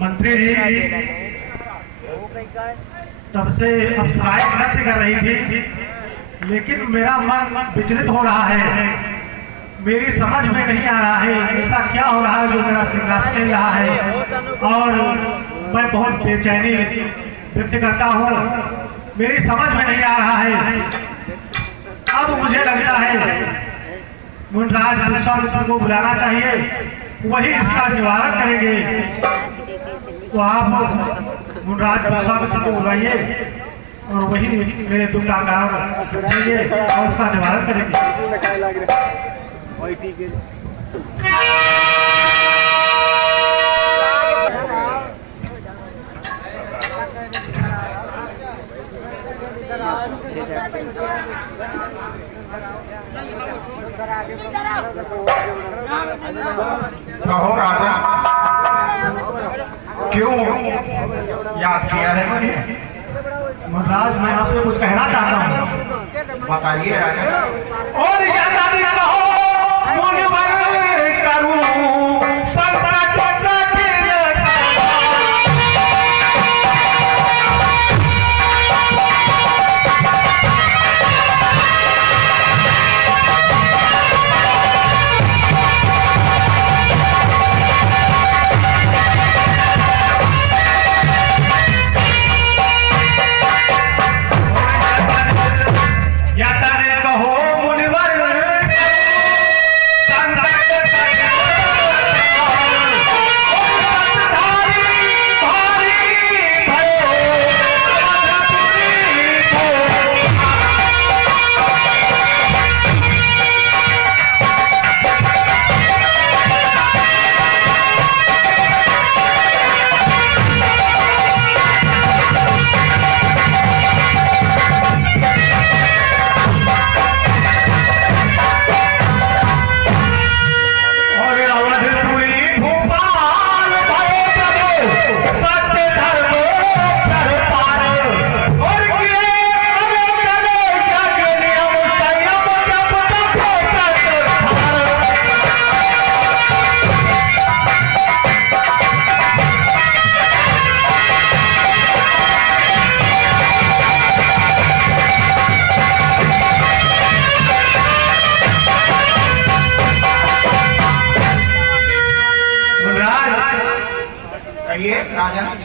मंत्री जी तब से अप्सराएं नृत्य कर रही थी, लेकिन मेरा मन विचलित हो रहा है। मेरी समझ में नहीं आ रहा है ऐसा क्या हो रहा है जो मेरा सिंहासन हिल रहा है और मैं बहुत बेचैनी नृत्य करता हूँ। मेरी समझ में नहीं आ रहा है। अब मुझे लगता है मुनिराज विश्वामित्र को बुलाना चाहिए, वही इसका निवारण करेंगे। तो आप मुनिराज विश्वामित्र को बुलाइए और वही मेरे दुख का कारण समझेंगे और उसका निवारण करेंगे। कहो राजा, क्यों याद किया है मुझे? मुनिराज मैं आपसे कुछ कहना चाहता हूँ। बताइए राजा। और यादारी कहो मुनिवर करूं संकट कठिन राजा।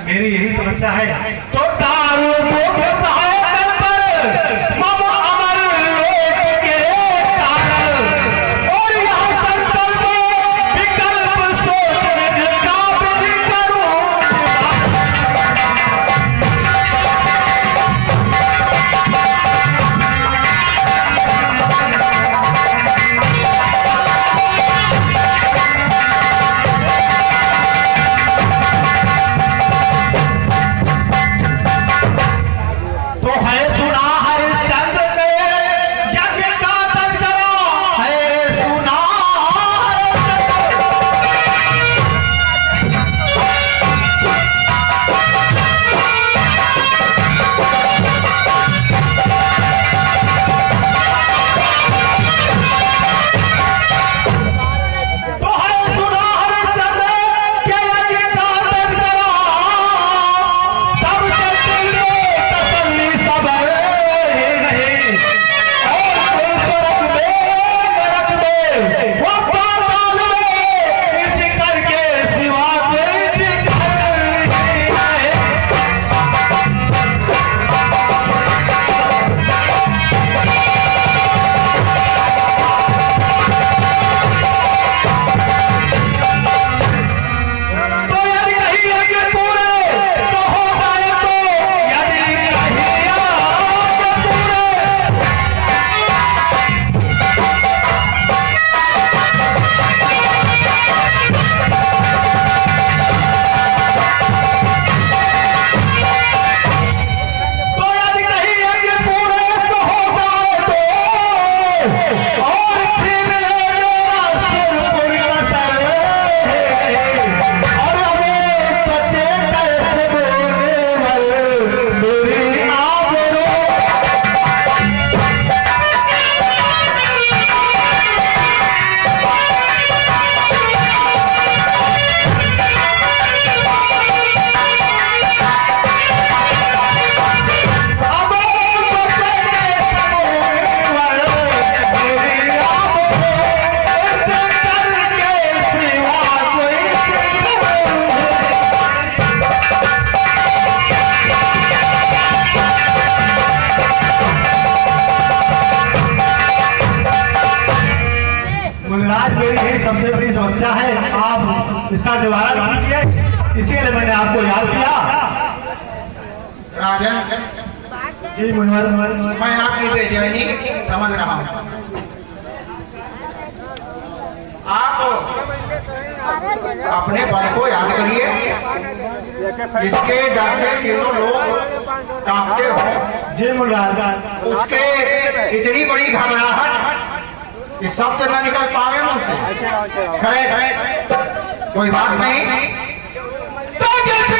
मेरी यही समस्या है। तो दारू मुख सहायता पर मम अमर लोक के कारण और यहाँ संकल्प विकल्प सोच जिसका विधि करूं। तो है सुना हरिश्चंद्र इसका निवारण कीजिए, इसीलिए मैंने आपको याद किया। राजन, जी मुनिवर, मैं आपकी बेचैनी समझ रहा हूँ। आप अपने बल को याद करिए, जिसके डर से तीनों लोग कांपते हो। जी मुनिराज, उसके इतनी बड़ी घबराहट कि शब्द न निकल पावे मुझसे। खैर, कोई बात नहीं। तो जैसे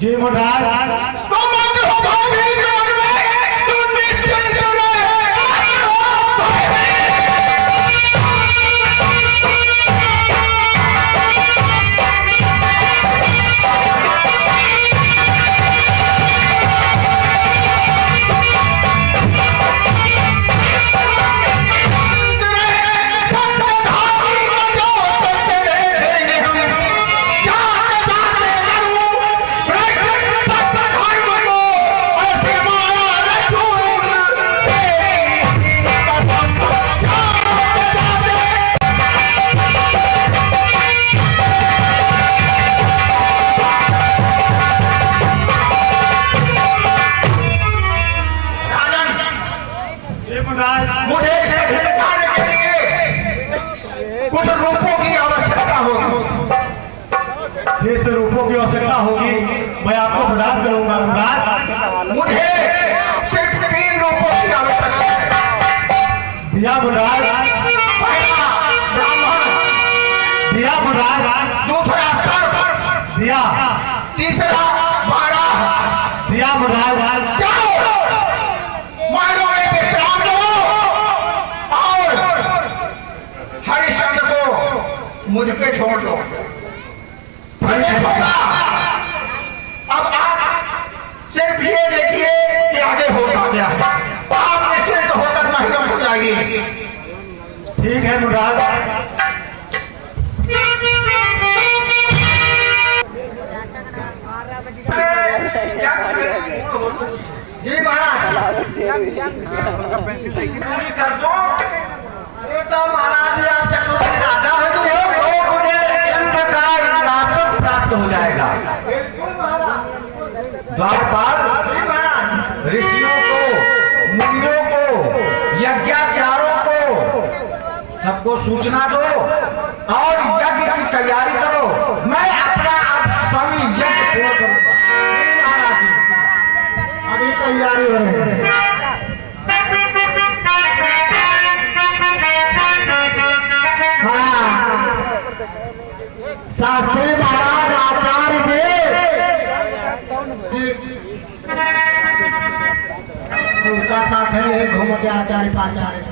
जी मुनिराज, मुझे इसे ढूंढने के लिए कुछ रूपों की आवश्यकता होगी। जिस रूपों की आवश्यकता होगी मैं आपको प्रदान करूंगा मुनिराज। मुझे सिर्फ 3 रूपों की आवश्यकता है। दिया मुनिराज, पहला ब्राह्मण, दिया मुनिराज, दूसरा सर्प, दिया, तीसरा बारह। दिया मुनिराज। जाओ, मानो में विश्राम दो और हरिश्चंद्र को मुझ पे छोड़ दो। अब आप सिर्फ ये देखिए कि आगे होगा क्या। आप निश्चिंत होकर महिम हो जाइए। ठीक है मुनिराज। जी महाराज, कर दो। ये तो महाराज आप चक्रवर्ती राजा है, तो मुझे इंद्र का इंद्रासन प्राप्त हो जाएगा। द्वारपाल, ऋषियों को, मुनियों को, यज्ञाचार्यों को सबको सूचना दो और यज्ञ की तैयारी करो। मैं अपना अब स्वामी यज्ञ पूर्ण करूंगा। महाराज जी, अभी तैयारी हो रही है। हाँ, शास्त्री महाराज, आचार्य जी, उनका साथ है घूमते आचार्य पाचार्य।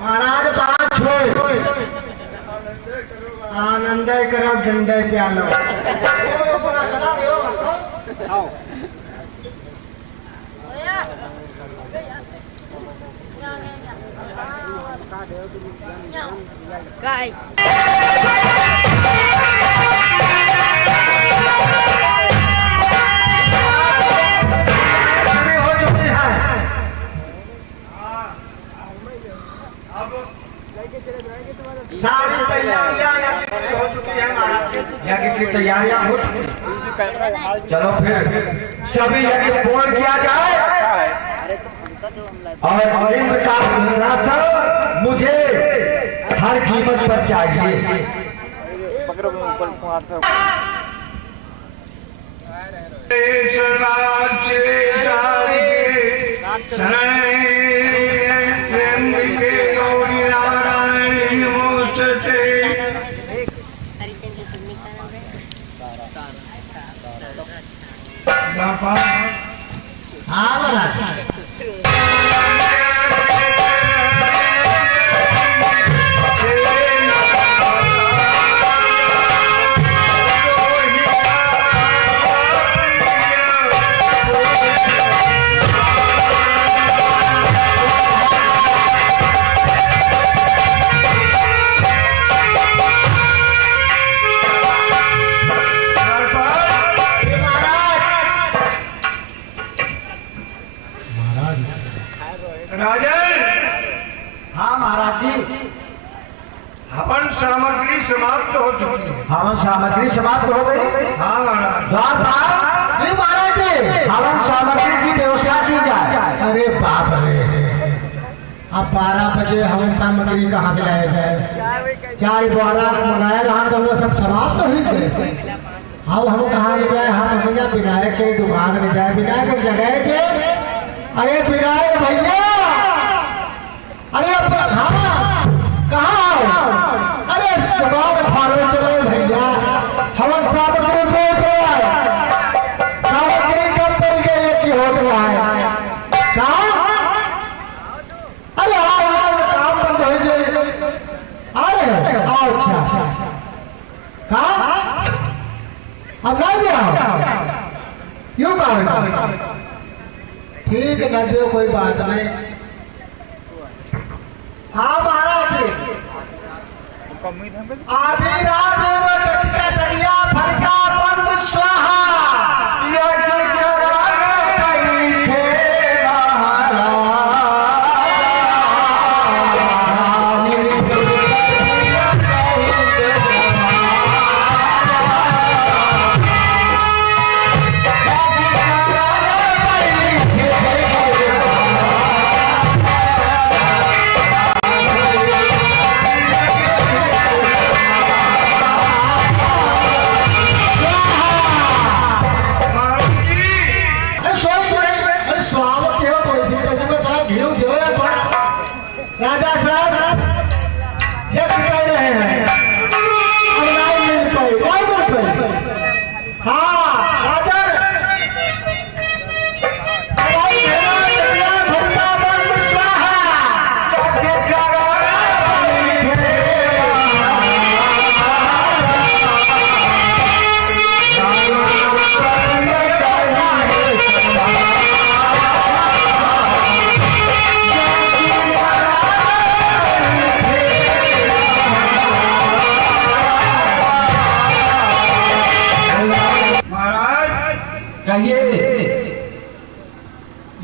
महाराज पाँच हो आनंद करो, डंडे प्यालो। Guy. सारी तैयारियां हो चुकी है महाराज। यज्ञ की तैयारियां हो चुकी। चलो फिर सभी यज्ञ पूर्ण किया जाए। और इनका राशन मुझे हर कीमत पर चाहिए। हाँ महाराज हाँ महाराज जी, हवन सामग्री समाप्त हो चुकी है। हवन सामग्री समाप्त हो गई। हाँ महाराज। द्वारपाल जी महाराज जी, हवन सामग्री की व्यवस्था की जाए। अरे बाप रे, अब 12 बजे हवन सामग्री कहाँ से लाया जाए? 4 मनाया रहा तो वो सब समाप्त हो ही गए। अब हम कहाँ ले जाए? हम भैया विनायक की दुकान ले जाए, विनायक जगह थे। अरे विनायक भैया, अरे हाँ कहाँ हो? अरे दुकान फालो चलो भैया, हवन सामग्री पहुंच रहा है। सामग्री कम तरीके की हो रहा है। कहाँ? अरे आओ काम बंद हो जाए। अरे आओ, अच्छा कहाँ? अब नहीं दिया यूं कहा? ठीक है, न दो कोई बात नहीं। हाँ महाराज, आधी रात में टटका टटिया फरका बंद स्वाहा। राजा साहब ये कह रहे हैं, अब नहीं मिल पाई। हाँ राजा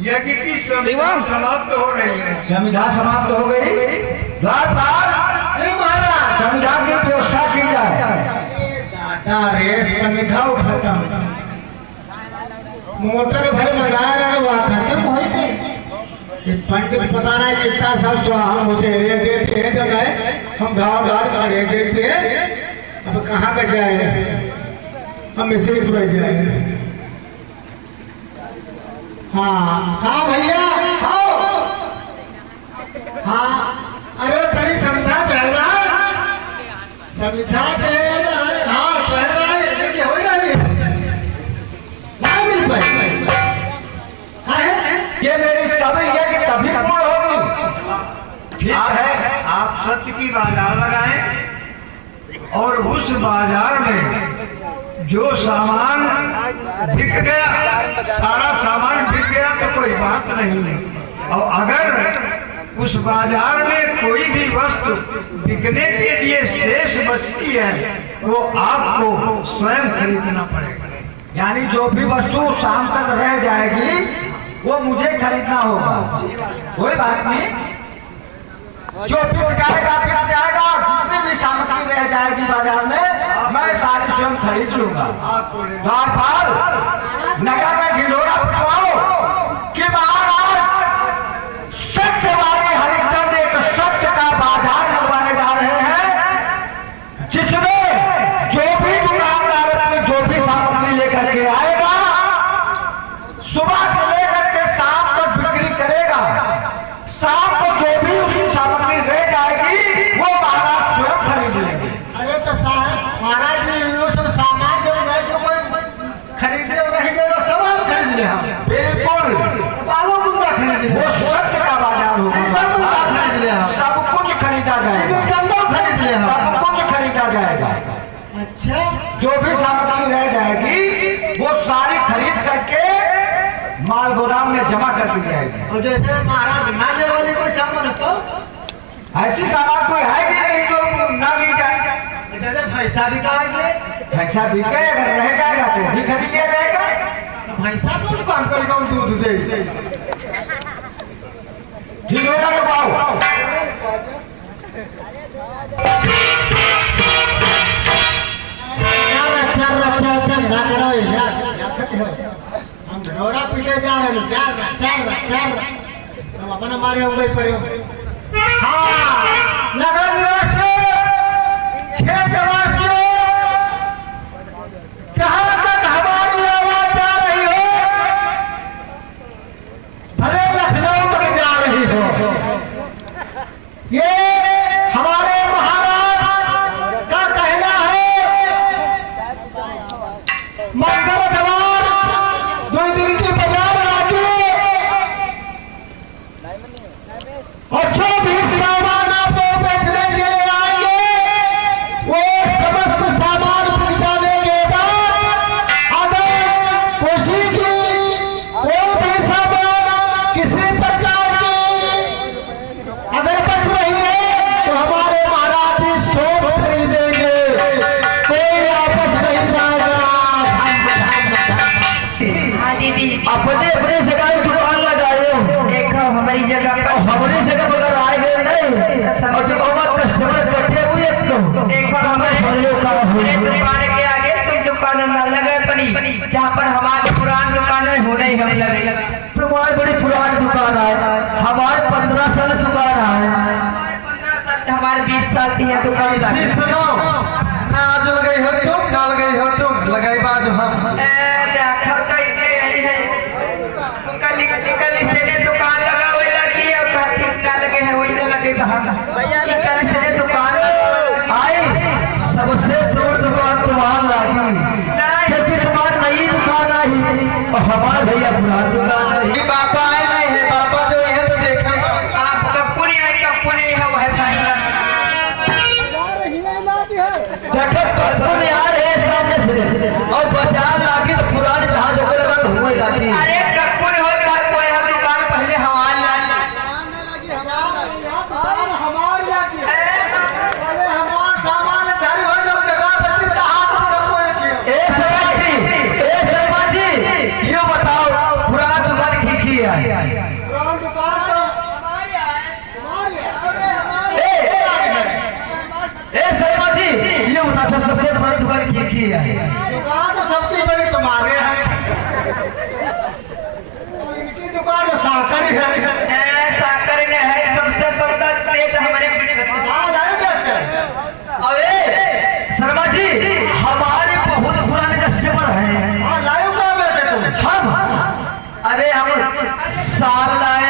यज्ञ की समाप्त हो रही है। संविधा समाप्त हो गई। द्वारपाल महाराज, संविधा की व्यवस्था की जाए। दादा रे, संविधा उठाता मोटर भर मंगाया रहा, वहाँ खत्म हो गई। पंडित पता नहीं कितना सब हम उसे रे देते हैं, जब गए हम गाँव गाँव रे देते हैं। अब कहाँ का जाए, हम इसे रह जाए। हाँ हाँ भैया आओ। हाँ अरे तरी समझा चल रहा है, समझा चल रहा है। हाँ चल रहा है, लेकिन हो रही है नहीं मिल पाई। ये मेरी सभी यज्ञ तभी पूर्ण होगी। ठीक है, आप सत्य की बाजार लगाएं और उस बाजार में जो सामान बिक गया, सारा सामान बिक गया तो कोई बात नहीं है। और अगर उस बाजार में कोई भी वस्तु बिकने के लिए शेष बचती है, वो आपको स्वयं खरीदना पड़ेगा। यानी जो भी वस्तु शाम तक रह जाएगी वो मुझे खरीदना होगा। कोई बात नहीं, जो बिक जाएगा जितनी भी सामग्री रह जाएगी बाजार में मैं सारी स्वयं खरीद लूंगा। द्वारपाल, नगर में ढिंढोरा पिटवाओ कि महाराज में जमा कर दी जाएगी। और जैसे महाराज ना ले वाली कोई सामान तो ऐसी सामान कोई है कि नहीं जो ना ली जाए? जैसे भैंसा बिकाएंगे, भैंसा बिके अगर रह जाएगा तो भी खरीद लिया जाएगा। भैंसा कौन काम करेगा, हम दूध दे। ढिंढोरा लगवाओ। हम ढोरा पीटे जा रहे हैं, चार हम अपन हमारे उंगली पर हाँ नगर निवासियों, क्षेत्रवासियों, जहां तक हमारी आवाज जा रही हो, भले लखनऊ तक जा रही हो, ये हमारे महाराज का कहना है मंगल जवान 2 दिन की बाजार लाके और जो भी सामान आपको बेचने के लिए आएंगे वो समस्त सामान बिक जाने के बाद अगर खुशी की कोई भी सामान किसी प्रकार की अगर बच रही है तो हमारे महाराज जी शोभ खरीदेंगे, कोई वापस नहीं जाएगा। हाँ दीदी, अपने अपने जगह दुकान लगाओ। देखो हमारी जगह पर हमारी जगह पर आए गए नहीं और जब हमारे कस्टमर इकट्ठे हुए तो देखो हमारे दुकान के आगे तुम दुकान न लगे पड़ी, जहाँ पर हमारी पुरानी दुकान है होने ही हम लगे। तुम्हारी बड़ी पुरानी दुकान है, हमारे 15 साल दुकान है। 15 साल हमारे 20 साल की है दुकान लगे। सुनो ना, आज लगाई हो तुम, ना लगाई हो तुम, लगाई बात हम। देखो तो इतने यही है, कल से ने दुकान लगा हुई लगी और कार्तिक ना लगे है वही ना लगे कल से ने दुकान आई सबसे दूर दुकान तुम्हारी लागी, क्योंकि तुम्हारी नई दुकान आई और हमारे भैया पुरानी दुकान आई। पापा आए नहीं है, पापा जो है तो देखा आप कप्पू नहीं आए, कप्पू नहीं है वह फाइनल। देखो कल्पन यार है सामने से और बाजार लागी तो पुरानी जहाज होकर लगा तो हुए लागी। अरे कप्पू नहीं हो रहा कोई हम दुकान पहले हमारे लाल सबसे बड़ी दुकान की है? दुकान तो सबसे बड़ी तुम्हारे है, इनकी दुकान साकरी है। साकर ने है सबसे सौदा तेज हमारे अरे शर्मा जी हमारे बहुत पुराने कस्टमर हैं। लाइव का बेचे तुम? हम अरे हम साल लाए,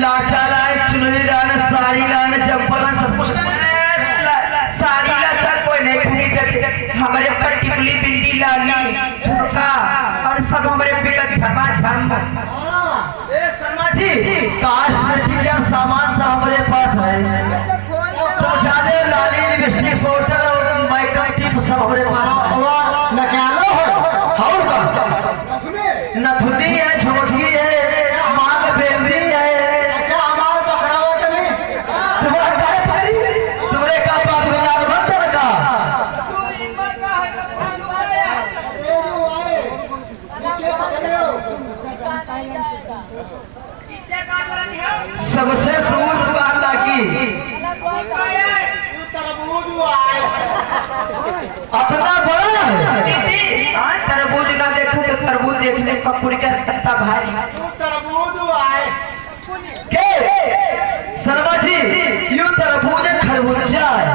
लाचा लाए, चुनरी लाए, साड़ी लाए, चप्पल लाए, सब कुछ। साड़ी लाचा कोई नहीं खरीदे, हमारे पर्टिकुलरली बिंदी लाली झुमका और सब हमारे बिकट झमाझम। शर्मा जी कॉस्मेटिक का सामान सा हमारे पास है, तो जाने लाली लिपस्टिक पाउडर और मेकअप टिप सब हमारे पास है। नकालो और का नथुनी है, झुमकी है, मांग बेंदी है। अच्छा हमारे पकड़ावा तो नहीं? तुम्हारा काय पकड़ी? तुमने का बाप का लाल बंदर का सबसे दूर दुकान लागी अपना बड़ा है। तरबूज ना देखो तो तरबूज देखने कपूर का खत्ता भारी। के शर्मा जी यूं तरबूज खरबूजा है।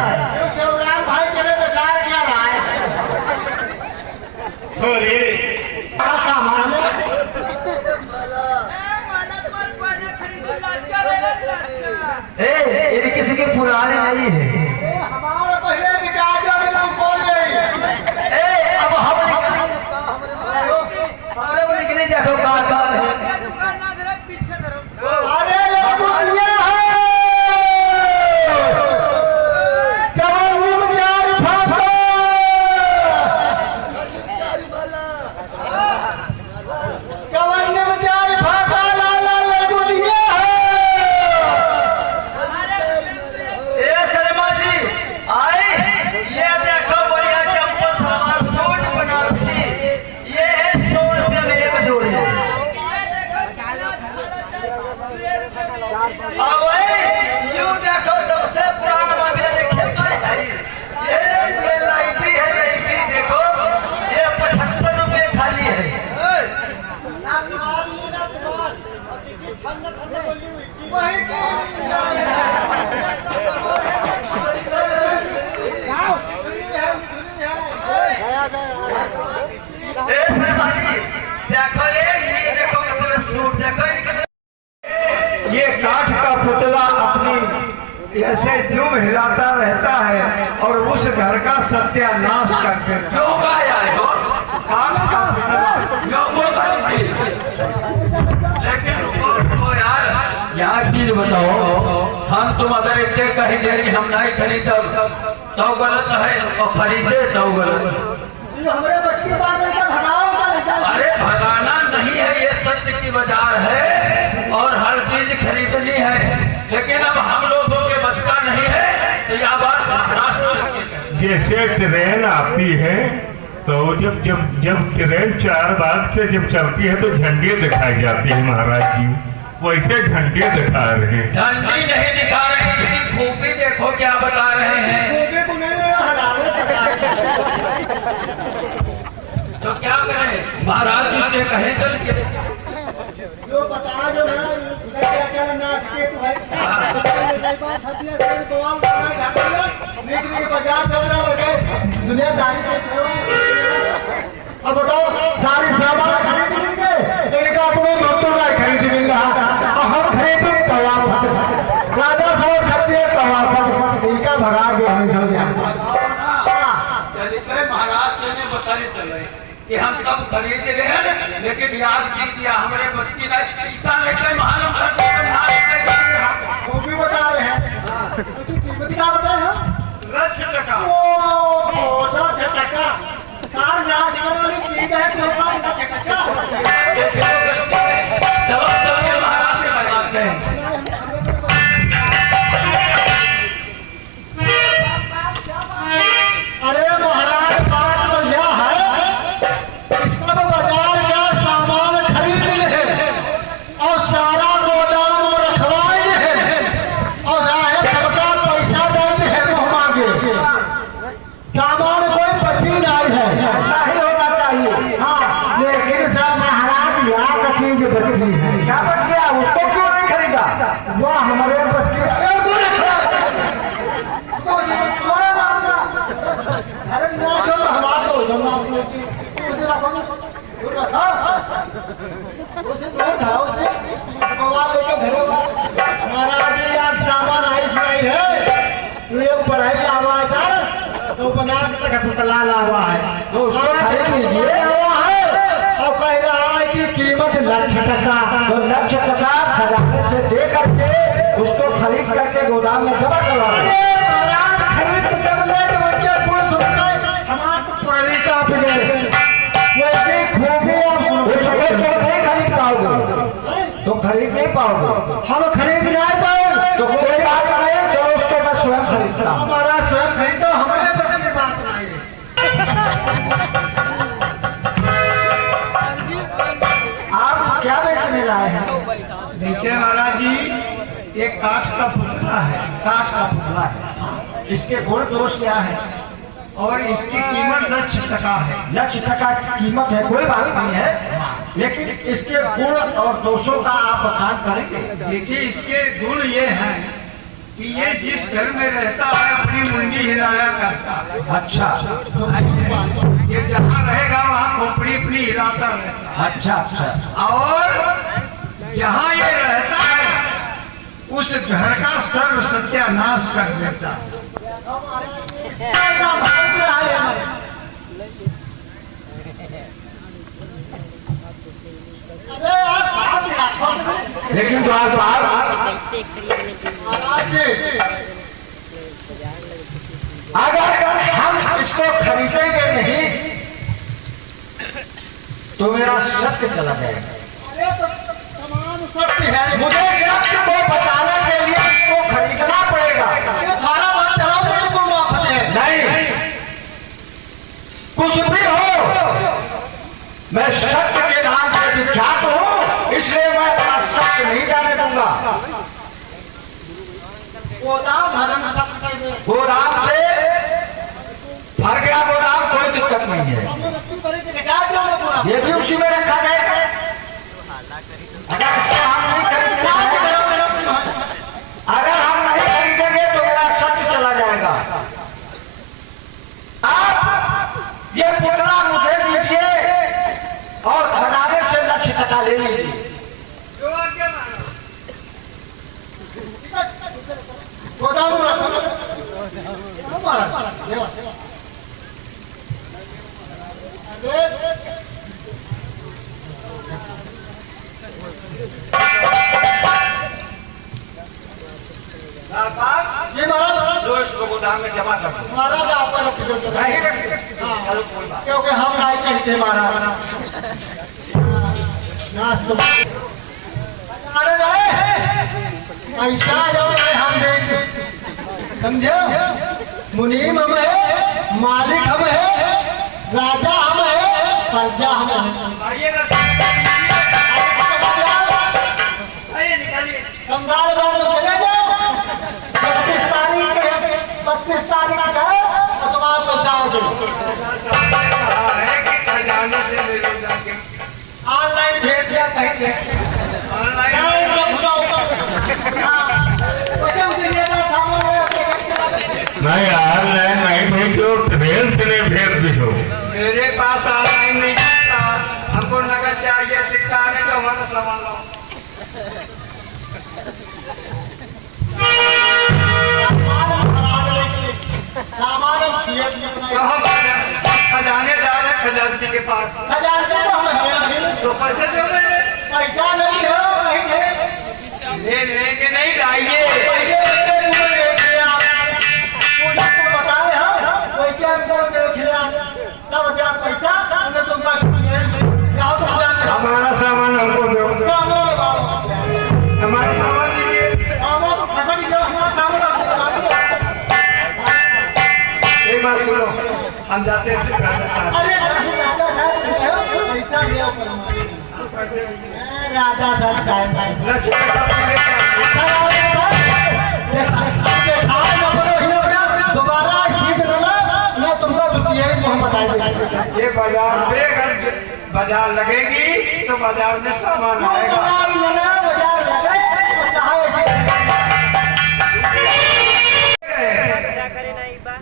भाई तेरे बेसार क्या रहा है? सामान ये किसी के पुराने नहीं है। हमारे पहले बिका जो लोग बोल अब हम हमने वो निकले देखो कहाँ है। ऐसे दुम हिलाता रहता है और उस घर का सत्यानाश करते रहता क्यों गाया है हो? काट का पुतला। क्यों वो खरीदी? लेकिन रुको यार, यहाँ चीज बताओ, हम तुम अगर इतने कह दे कि हम नहीं खरीदब तो गलत है, और खरीदे तो गलत। ये हमारे बस की बात है, क्या भगाओ क्या? अरे भगाना नहीं है, ये सत्य की बाजार है और हर चीज खरीदनी है, लेकिन अब हम लोगों के बस का नहीं है, तो यह बात रास्ते करके कहें। जैसे ट्रेन आती है तो जब ट्रेन 4 बाग से जब चलती है तो झंडे दिखाई जाती है महाराज जी, वैसे झंडे दिखा रहे हैं। झंडी नहीं दिखा रहे हैं, इसकी खूबी देखो क्या बता रहे हैं। तो क्या करें, महाराज जी से कहें चल के जो बता जो है क्या नाश के तो है बाजार चल रहा है दुनियादारी के। अब बताओ सारी सामान खरीद लेंगे, इनका तुम्हें दोस्तों का खरीद मिल रहा और हम खरीदे तवा फट, राजा साहब खरीदे तवा फट, इनका भगा के हमें समझ आया। चलिए महाराज से ने बताने चले कि हम सब खरीद रहे हैं, लेकिन याद कीजिए हमारे बस की नहीं, ऐसा लेकर मालूम कर दो वो भी बता रहे हैं, कीमत क्या बताए हैं? लक्ष्य टका। ओ 10 टका सार नाश करने वाली चीज है, कोई बात का टका। चलो चलिए महाराज से बताते हैं। अरे महाराज बात तो यह है, सब बाजार का सामान खरीद ले और सारा गोदाम में रखवाए है और साहेब सबका पैसा देते हैं मुँह मांगे, सामान कोई बची नहीं है। ऐसा ही होना चाहिए। हाँ, लेकिन सब महाराज यहाँ का चीज बची है। क्या बच गया, उसको क्यों नहीं खरीदा? वह हमारे बस की। अरे नाचो तो हमारा तो नाच लेती उसे रखो ना, दूर रखो उसे, दूर धरो उसे, मोबाइल लेके घरे बाहर। हमारा आगे यार सामान आई से नहीं है, तू ये बढ़ाई आवाज है तो बना के पुतला लावा है तो उसको खरीद लीजिए हुआ है और कह रहा है कि कीमत 1 लाख टका। तो लक्ष्य टका खजाने से दे करके उसको खरीद करके गोदाम में जमा करवा दो। महाराज खरीद के जब ले जब उनके पुल सुन गए हमारे तो पुरानी काप गए, वैसे खूबी आप उसको तो नहीं खरीद पाओगे, तो खरीद नहीं पाओगे। हम खरीद नहीं पाए तो कोई बात नहीं, चलो उसको मैं स्वयं खरीदता हूँ। हमारा स्वयं खरीदो, हमारे बस की बात नहीं है। आप क्या बेचने लाए हैं? देखिए महाराज जी, एक काठ का पुतला है, काठ का पुतला है, इसके गुण दोष क्या है? और इसकी कीमत 1 लाख टका है। 1 लाख टका कीमत है, कोई बात नहीं है, लेकिन इसके गुण और दोषों का आप बखान करेंगे। देखिए इसके गुण ये हैं कि ये जिस घर में रहता है अपनी मुंडी हिलाया करता है। अच्छा ये जहाँ रहेगा वहाँ खोपड़ी अपनी हिलाता रहता अच्छा अच्छा। है, और जहाँ ये रहता है उस घर का सर्व सत्यानाश कर देता है। ऐसा भाग रहा है हमारे। अरे यार साहब राखो लेकिन द्वार महाराज जी, अगर हम इसको खरीदेंगे नहीं तो मेरा सत्य चला जाएगा। अरे तो तमाम सत्य है। मुझे सत्य को बचाने के लिए इसको खरीदना पड़ेगा। ये सारा बात चलाओगे तो कोई आफत है नहीं, कुछ भी हो, मैं सत्य के नाम से विख्यात हूँ, इसलिए मैं अपना सत्य नहीं जाने दूंगा। गोदाम भरन सत्य में गोदाम से भर गया गोदाम, कोई दिक्कत नहीं है, ये भी उसी में रखा जाएगा। अगर इसको हम नहीं खरीदेंगे, अगर हम नहीं खरीदेंगे तो मेरा सत्य चला जाएगा। आप ये पुतला मुझे दीजिए और खजाने से 1 लाख टका ले लीजिए। गोदाम महाराज जी महाराज जो इसको गोदाम में जमा कर दो। महाराज आपका रख दो नहीं रखते। चलो कोई बात क्योंकि हम नहीं चलते महाराज नाश तो अरे ऐसा जो है हम देंगे समझो मुनीम हम है मालिक हम है राजा हम है प्रजा हम है आइए ना। आइए निकालिए। कंगाल बाग चले जाओ 32 तारीख जाओ और तुम्हारा पैसा आ जाओ कहा है कि खजाने से ले लो जाके। ऑनलाइन भेज दिया कहेंगे नहीं ऑनलाइन नहीं भेजो, ट्रेन से नहीं भेज दो। मेरे पास ऑनलाइन नहीं चलता। हमको नगद चाहिए, सिक्का नहीं तो हमारा सामान लो। सामान हम छुए भी अपना तो हम खजानेदार है खजानची के पास। हजार दे दो हम है तो पैसे दो मेरे। पैसा नहीं हो नहीं थे ले लेके नहीं लाइए। हमारा सामान हमको दो। हमारा सामान दीजिए। एक बात सुनो, हम जाते हैं राजा साहब लक्ष्मी का पूरे दोबारा चीज ना तुमको दुखी है हम बता देंगे ये बाजार पे अगर बाजार लगेगी तो बाजार में सामान आएगा।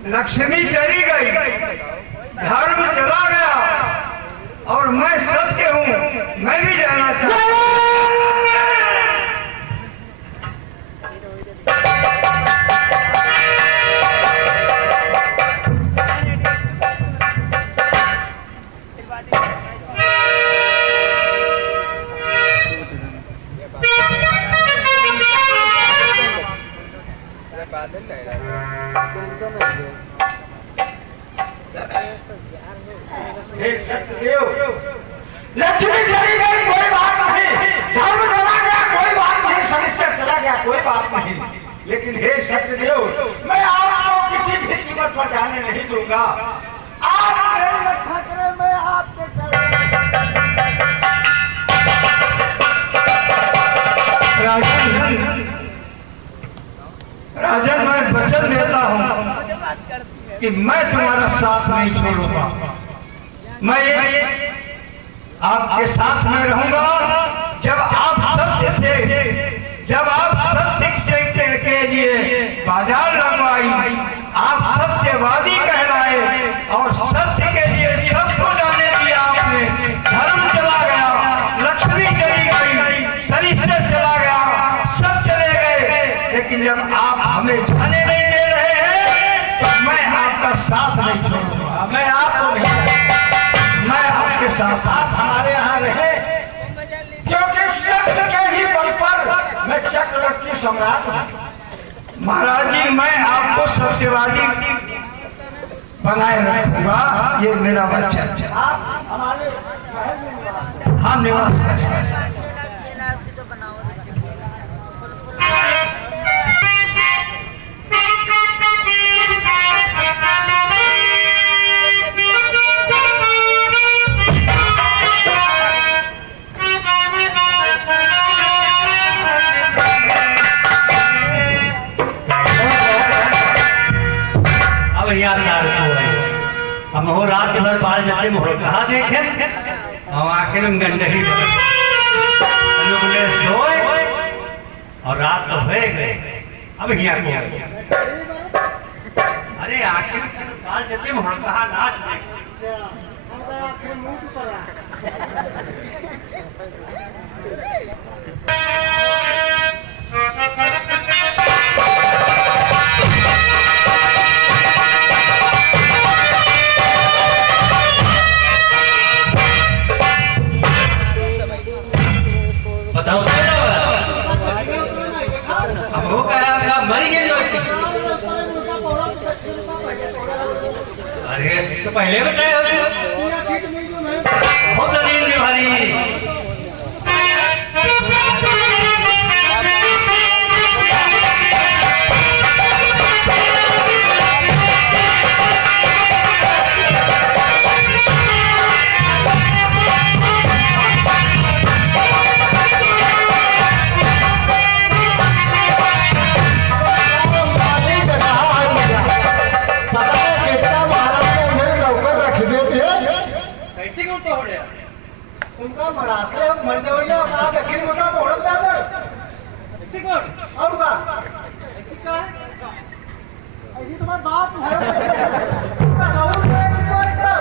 लक्ष्मी चली गई, धर्म चला गया और मैं सत्य हूँ, मैं भी जाना चाहता हूँ। हे सत्यदेव, लक्ष्मी चली गई कोई बात नहीं, धर्म चला गया कोई बात नहीं, शनिश्चर चला गया कोई बात नहीं, लेकिन हे सत्यदेव मैं आपको किसी भी कीमत पर जाने नहीं दूंगा। आप मेरी रक्षा करें, मैं आपके राजन मैं वचन देता हूँ कि मैं तुम्हारा साथ नहीं छोड़ूंगा। मैं आपके साथ में रहूंगा जब आप सत्य के लिए बाजार लगवाई, आप सत्यवादी कहलाए और सत्य के लिए सबको जाने दिया आपने। धर्म चला गया, लक्ष्मी चली गई, शनिश्चर चला गया, सब चले गए, लेकिन जब आप हमें जाने नहीं दे रहे हैं तो मैं आपका साथ नहीं छोड़ूंगा। मैं आपको मैं आपके साथ आप हमारे यहाँ रहे, क्योंकि सत्य के ही बल पर मैं चक्रवर्ती सम्राट हूँ। महाराज जी मैं आपको सत्यवादी बनाए रखूंगा, ये मेरा वचन है। आप हमारे हम निवास करेंगे। हम हो रात भर बाल जाते मोहर कहा देखे हम आखिर में गंदगी लोग ले सोए और रात तो हो गए। अब यहाँ को अरे आखिर बाल जाते मोहर कहा नाच मरी गई वैसे। अरे तो पहले बताए हो बहुत जमीन थी भारी। उनका मराठे मर जाओगे और आज अखिल मोटा मोहरत दादर ऐसी कौन और का ऐसी का है ऐसी तुम्हारा बाप है उसका गाँव में ऐसी कौन है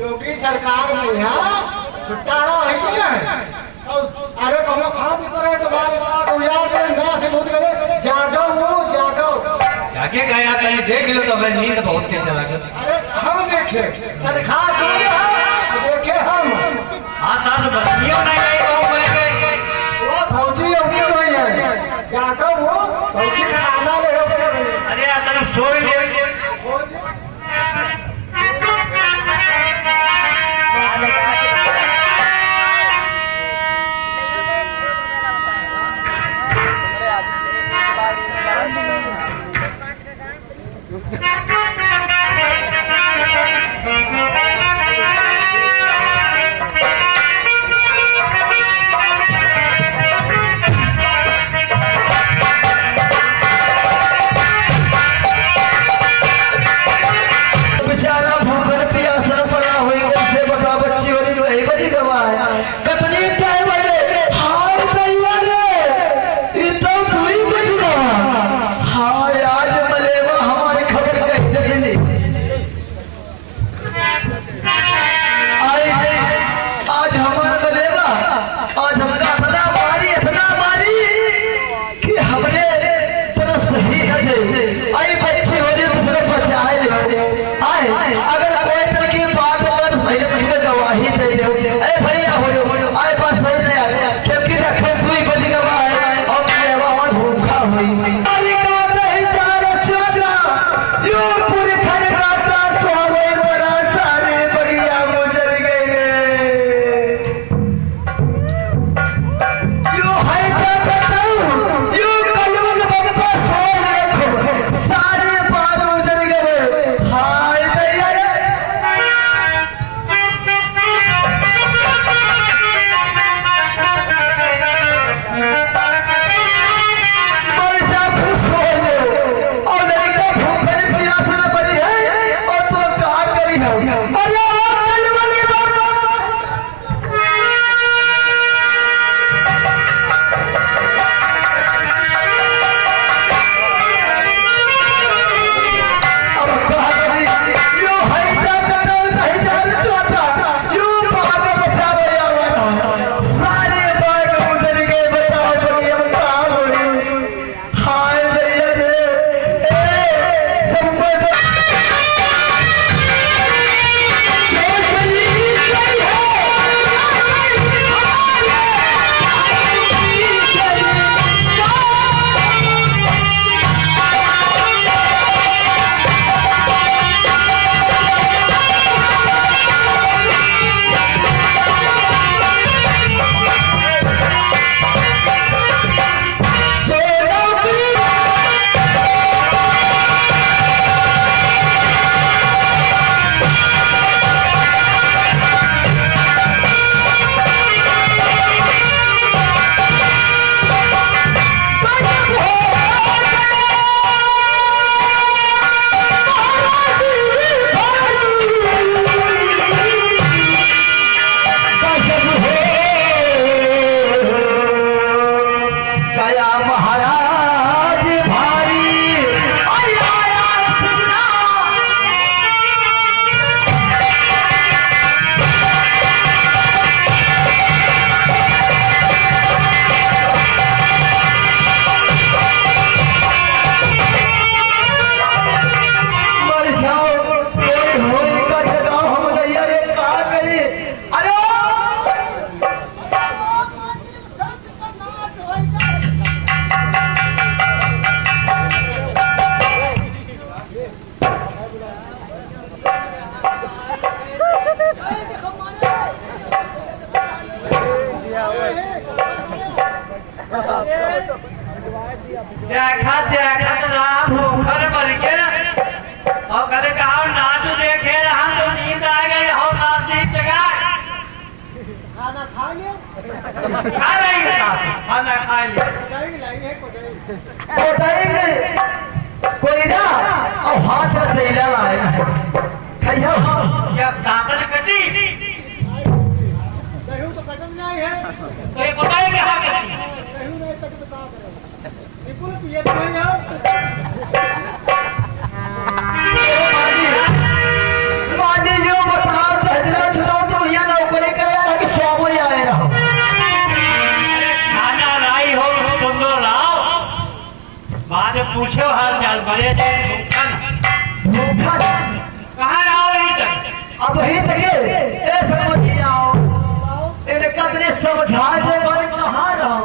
योगी सरकार में यहाँ छुट्टारा वही तो रहे और अरे कहो खाद पड़े तुम्हारे बाद उजाड़ में ना से भूत गए जागो वो जागो जाके गया कहीं देख लो तो मैं नींद बहुत तेज चला गया। अरे हम देखे तनख्वाह दूर है देखे हम हाँ साथ बच्चियों नहीं आई वो मर गए। वो फौजी होके हुई है जागो वो फौजी खाना ले होके हुई अरे यार तरफ सोई ले आया महाराज भारी आया सुना मर जाओ कोई होई का जगाओ हम गैया रे का करे अरे देखा देखा तो रात होकर मर गया और कभी कहा नाच देखे रहा तो नींद आ गई हो नाची जगह खाना खा लिया खा रही खाना खा लिया कोई ना और हाथ से हिला लाए खैया ये दांतन कटी दही तो कटन नहीं है तो ये बताए कहाँ कटी दही नहीं कट बता करे बिल्कुल पिए तो नहीं आओ माली जो बताओ सजना सुनाओ तो ये नौकरी करे यार कि स्वामो ही आए रहो खाना लाई हो सुंदर लाओ बाद में पूछो हाल चाल बड़े कहाँ रहो अभी तक अब ही तक ए समझ आओ तेरे कदरे समझा दे बारे कहाँ रहो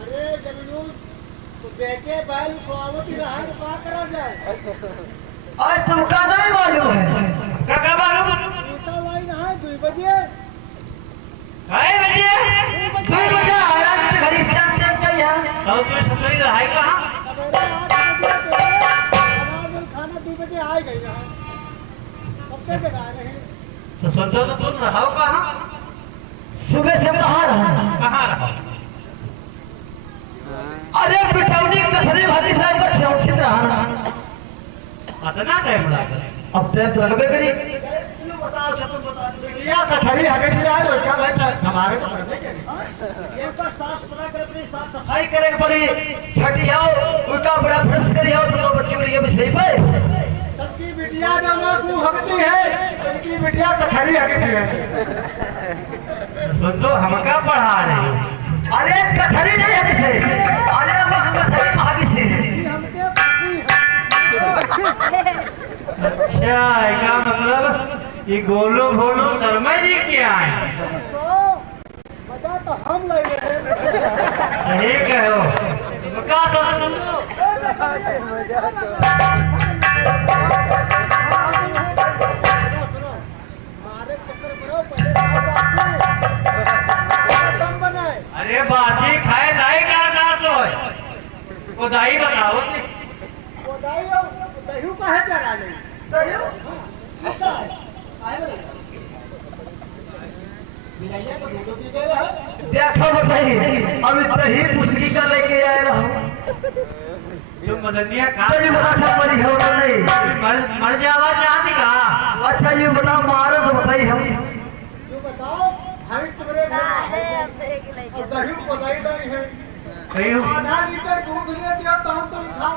अरे जमीनू तो बेचे बैल स्वावती रहा तो क्या करा जाए आज तुमका नहीं मालूम है क्या मालूम इतना लाइन है 2 बजे 2 बजे आया घड़ी टाइम तक गया तो तू ससुरी रहा कहाँ खाना 2 बजे आ गई ना कब तक जगा रहे हैं तो सोचो तो तुम रहो कहाँ सुबह से कहाँ रहो अरे बिटौनी कथरे भाभी साहब का चौकी रहा अतना टाइम लगा अब टाइम लगबे करी बताओ तुम बता या कठरी हटे दिया है क्या भाई हमारे तो करते क्या ये का साफ सुथरा कर अपनी साफ सफाई करे पड़ी छटियाओ उल्टा बड़ा फ्रेश करियो तो बच्चे के लिए भी सही पे सबकी बिटिया जब तू हकती है सबकी बिटिया कठरी हकती है तो हमका पढ़ा रहे अरे कठरी नहीं है किसे अरे हम सही भाभी से हमके फंसी अच्छा इसका मतलब ये गोलो भोलो शर्मा जी क्या है तो मजा तो हम ले रहे हैं सही कहो का तो मारे चक्कर करो पहले दम बनाए अरे बाजी खाए दाई का नाच हो वो दाई बताओ वो दही का है जरा नहीं देखो बताइए अब सही पुस्तकी का लेके आए रहो जो मदनिया का ये बता सब मरी हो नहीं मर जावा चाहती का अच्छा ये बताओ मारो तो बताइए हम जो बताओ हम तुम्हारे दही को दही दही है सही हो आधा लीटर दूध ले दिया तो हम तो खा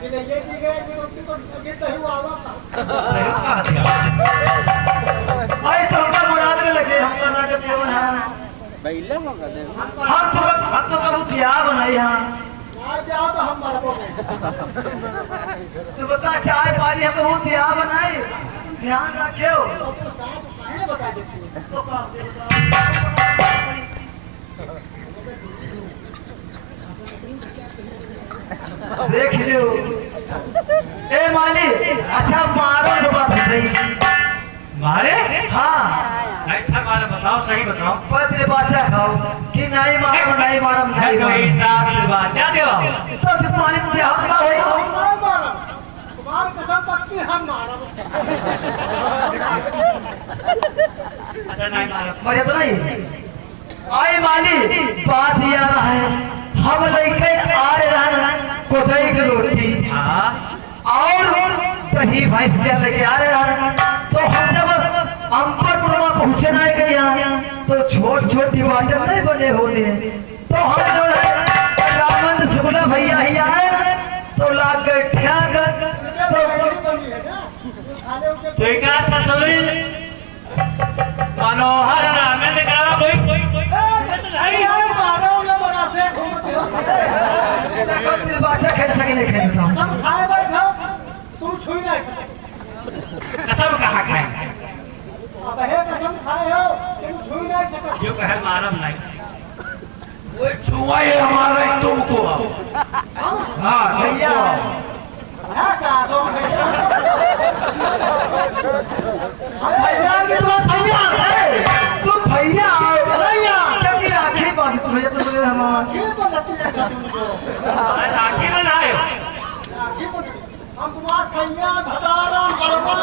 ये की गए कि उनकी तो ये दही आवा था आई सबका मुराद में लगे हम करना के केवल है हम तो कबू क्या बनाई हां आज जाओ तो हम मर को तो बता चाय पानी हम बहुत क्या बनाई ध्यान रखियो तो साथ काहे बता देती तो देख लियो ए माली अच्छा मारो तो बात सही मारे हाँ अच्छा मारे बताओ सही बताओ पत्र बाचा खाओ कि नहीं मारो नहीं मारो नहीं बाचा दो तो फिर पानी तुझे हम का होई मारो तुम्हारी कसम पक्की हम मारो अच्छा नहीं मारो मरे तो नहीं आई माली बात ये आ रहा है हम लेके आ रहे हैं कोठाई की रोटी और दही भैंस लेके आ रहे हैं तो हम जब अंबरपुरमा पहुंचे ना गए यहाँ तो छोट छोट डिवाइडर नहीं बने होते हैं तो हम जो है स्वीकार ससुरी मनोहर रामे दिखावा कोई नहीं यार मानो ना बड़ा से घूमते हो बाजा खेल सके नहीं खेल तुम खाए बैठो तुम छुई नहीं सकते कसम कहाँ खाए अब है कसम खाए हो तुम छुई नहीं सकते जो कहे मारम नहीं वो छुआ ये हमारा तुमको हाँ भैया अच्छा तो भैया की बात भैया तू भैया भैया क्योंकि आखिरी बात तू भैया तो बोले हम ये बोलती है तुमको राखी बनाए हम तुम्हारा सैया धतारा गलवा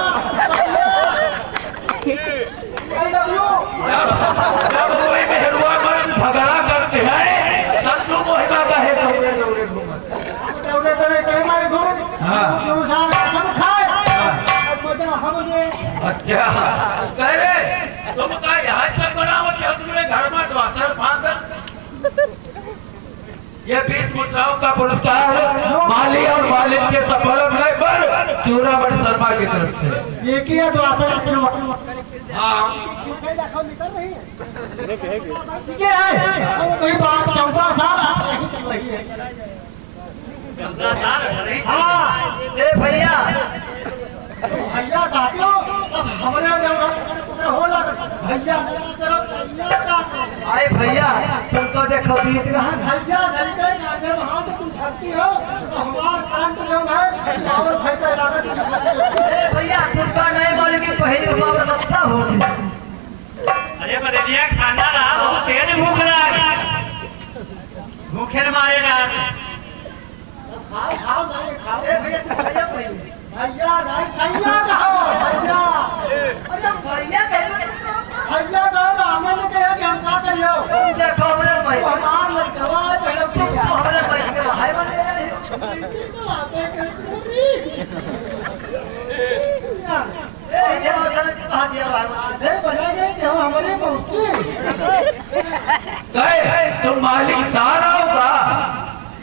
आई लव यू जब कोई मेहरुआ मर्द झगड़ा करते हैं तब तुम वही बाबा है दौड़े दौड़े के मारे घूम हाँ। तू सारा सब खाए अब मुझे हम ये अच्छा कह रहे तुम का यहाँ तक बनाओ चाहे तुम्हारे घर में द्वासर फादर ये 20 मुद्राओं का पुरस्कार माली और मालिक के सफल अभिनय पर चूड़ामणि शर्मा की तरफ से ये किया तो आसर हाँ किसे देखो निकल रही है ठीक है कोई बात 14 साल नहीं चल रही है हाँ ए भैया भैया कहते हो अब हमारे जब हो लग भैया तेरा भैया का आए भैया तुमको देखो बीत रहा भैया झलके आगे वहां तो तुम झलती हो तो हमारा करंट जो है और भैया लागत भैया तुमका नहीं बोले कि पहले हमारा रस्ता हो अरे बदेलिया खाना रहा बहुत तेज भूख रहा भूखे मारे रहा खाओ खाओ नहीं खाओ ए भैया तू सही पहले भैया नहीं सैया कहो भैया अरे भैया कहना भैया कहो तो हमें तो कहे कि हम क्या करियो देखो हमरे तो भाई हमार लड़कवा है पहले तुम भैया हमरे भाई के भाई बने तो आते के पूरी ए ये मसाला कहां दिया भाई अरे बोलेंगे कि हम हमारे मौसी कहे तुम मालिक सारा होगा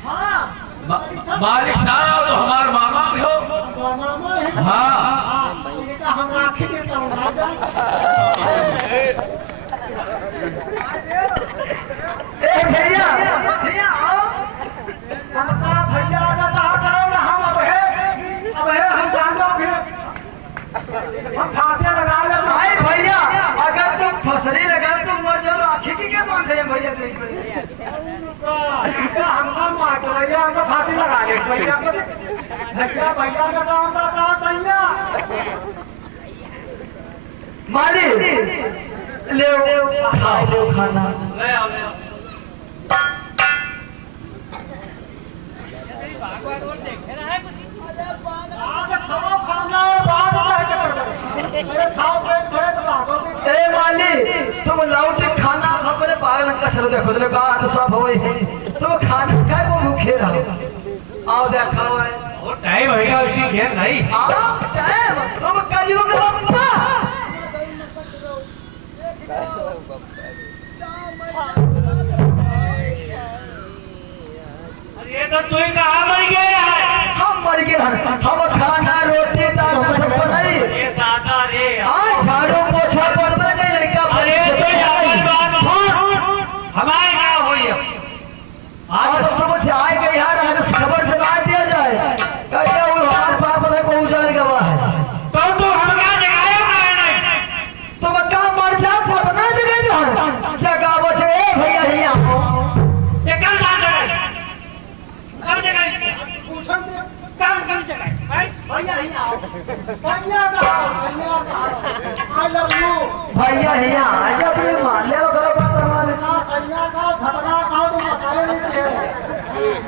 हाँ मालिक सारा हो तो हमारे मामा भी हो मामा है हाँ हाँ इनका हम राखी देता हूँ राजा ए भैया भैया आओ हमका भैया का कहा करो ना हम अब है हम जान लो फिर हम फांसी लगा ले भाई भैया अगर तुम फसली लगा तुम मर जाओ राखी की क्या मान रहे भैया हमका मार भैया हमका फांसी लगा ले भैया को भैया भैया का काम का कहा सैया माली ले खाओ खाना आज खाओ खाना बाद में खाओ पेट भरे तो भागोगे ए माली तुम लौट खाना अपने पागल का चलो देखो तो का तो सब होई है तुम खाना खाए वो भूखे रहो आओ देखो वो टाइम होगा उसी घेर नहीं आओ टाइम तुम कलयुग बप्पा ये तो तू ही कहाँ मर गया है हम मर गए हम खाना रोटी दाल सब बनाई ये दादा रे आज झाड़ू पोछा बर्तन नहीं लड़का अरे तो यार बात छोड़ हमारे क्या हुई अब आज तुम चाय के यार आज खबर सुना दिया जाए कहते वो हमारे बाप ने को उजाड़ गवा है तो हमका जगाया है नहीं तुम का मर जा पतना जगह जगावत ए भैया ही आओ ये कल बात है कब जगाई पूछन दे कब जगाई भाई भैया ही आओ सैया का आई लव यू भैया ही आओ जब ये मान ले करो बात हमारे ना सैया का झगड़ा का तो बताए नहीं थे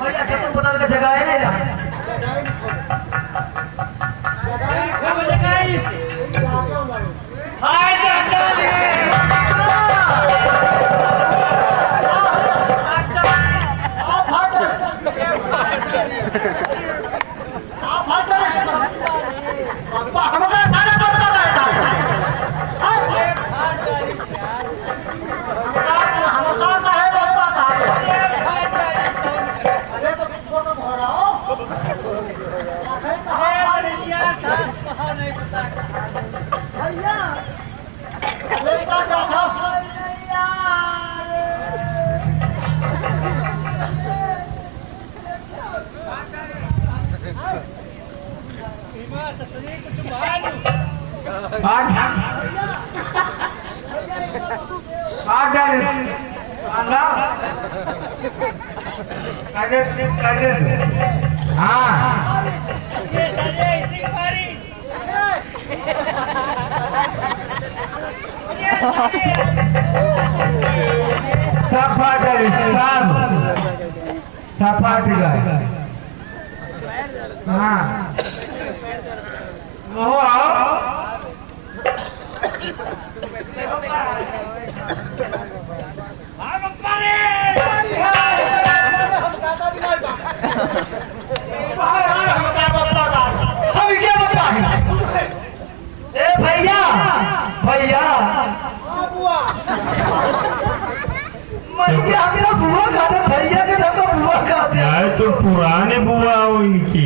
भैया से तुम पता का जगह है नहीं रहा कब जगाई हाय दादा रे नहीं पता तो पुराने बुआ हो इनकी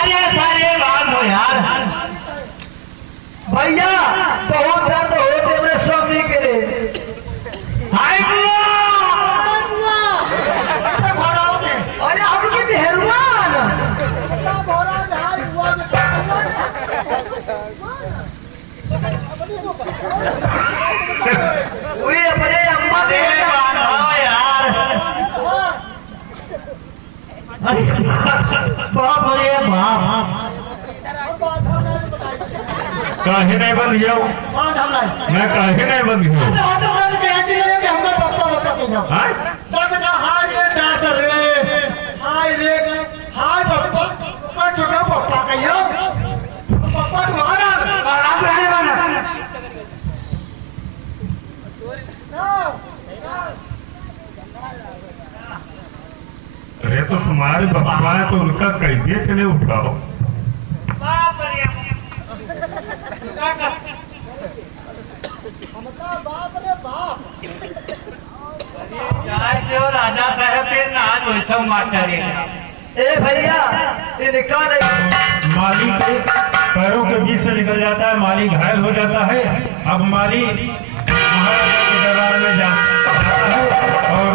अरे बात हो यार भैया बहुत ज्यादा होते मेरे स्वामी के हाय अरे आपकी मेहरबान अपने अम्मा मेहरबान हो यार बाप रे बाप काहे नहीं बंद गया मैं काहे नहीं बंद गया अरे तो तुम्हारे बप्पा है तो उनका कैसे चले उठाओ राजा साहब के नाच वैसा मास्टर ए भैया ये निकाल माली के पैरों के बीच से निकल जाता है, माली घायल हो जाता है। अब माली महाराजा के दरबार में जाता है और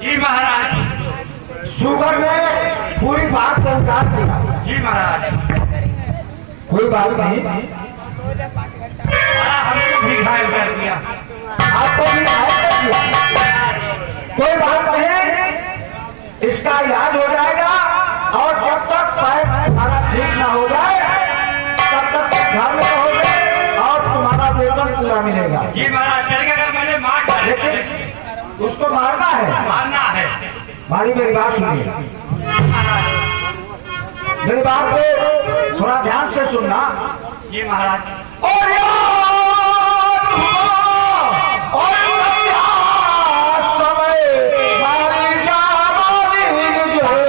जी महाराज शुगर ने पूरी बात पहुंचा दी। जी महाराज कोई बात नहीं, हमको भी घायल कर दिया, आपको भी घायल कर दिया। कोई बात नहीं, इसका इलाज हो जाएगा और जब तक पैर हमारा ठीक ना हो जाए तब तक घर में रहोगे और तुम्हारा वेतन पूरा मिलेगा। जी महाराज चलेगा, मैंने मार डाला, लेकिन उसको मारना है, मारना है। माली मेरी बात सुनिए, मेरी बात को थोड़ा ध्यान से सुनना। ये महाराज और याद हुआ और लम्हा समय मारी जामाली जो था।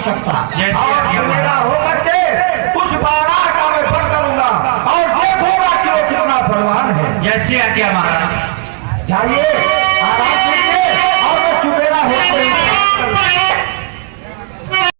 सकता और मेरा होकर के उस बारात का मैं बच करूंगा और देखूंगा कि वो कितना बलवान है। जैसे आज्ञा महाराज। जाइए आराम कीजिए।